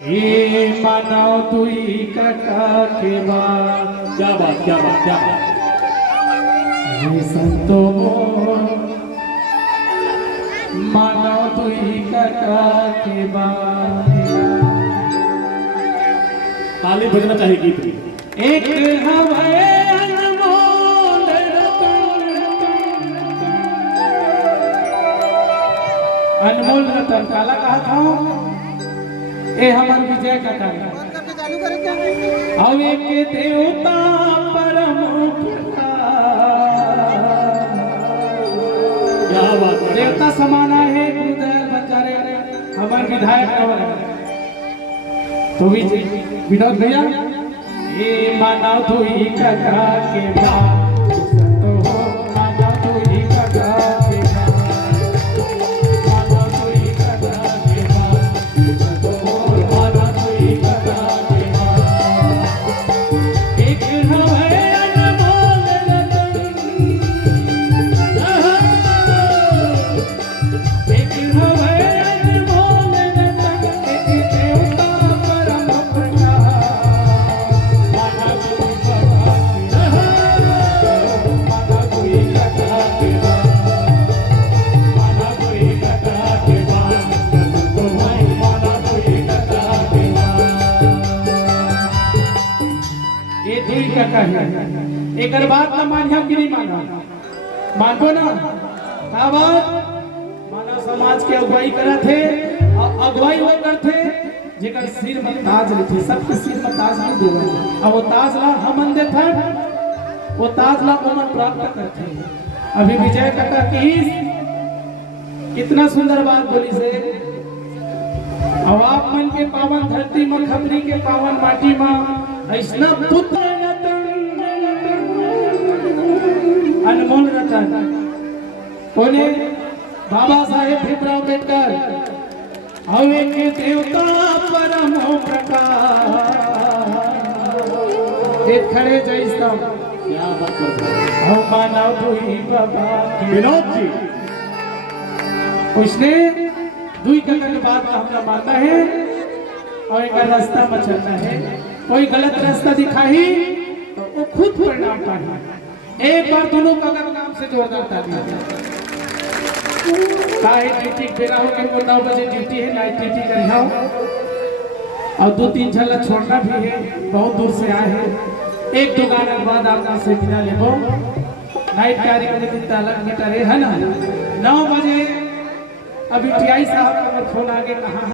ये मानव तुई कटा के बाद क्या बात क्या बात क्या बात। ये संतो मानव तुई कटा के बाद ताली बजना चाहिए गीत में। एक हवे अनमोल अनमोल रतन काला कहा था ए हमार विजय का कार्य अब एक देवता परम क्या बात है। देवता समाना है गुरुदयाल बंजारे हमारे विधायक नवर तो विनोद भैया ये मानव धुई कका के बाद तो मानव धुई कका के बाद मानव धुई कका के बाद तो मानव धुई कका के बाद एक हवे अनमोल रतन एक हवे अनमोल रतन एक देवता परम एक बात ना मानिया कि नहीं माना मानको ना का बात माना समाज के अगुवाई करा थे अगुवाई वो करते जेकर सिर में ताज रखे सबके सिर में ताज नहीं देवे अब वो ताज ला हम दे था वो ताज ला उमन प्राप्त करते अभी विजय काका की कितना सुंदर बात बोली से अब आप मन के पावन धरती में खबरी के पावन माटी में ऐसा पुत्र अनमोल रतन कोने बाबा साहेब भीमराव अम्बेडकर हवे के देवता परम प्रकाश एक खड़े जैसा क्या बात करते हैं। हम मानव दुई बाबा विनोद जी उसने दुई कका के बात का हमला मानना है और एक रास्ता में चलना है कोई गलत रास्ता दिखाई तो वो खुद परिणाम पाए एक बार दोनों कका के नाम से जोरदार ताली काहे ड्यूटी बेरा हो के 9 बजे ड्यूटी है नाइट ड्यूटी करियो और 2-3 झलक छोड़ना भी है बहुत दूर से आए हैं एक दो गाना के बाद आपका से विदा लेबो नाइट कार्यक्रम के अलग मीटर है ना 9 बजे अभी टीआई साहब का फोन आगे कहा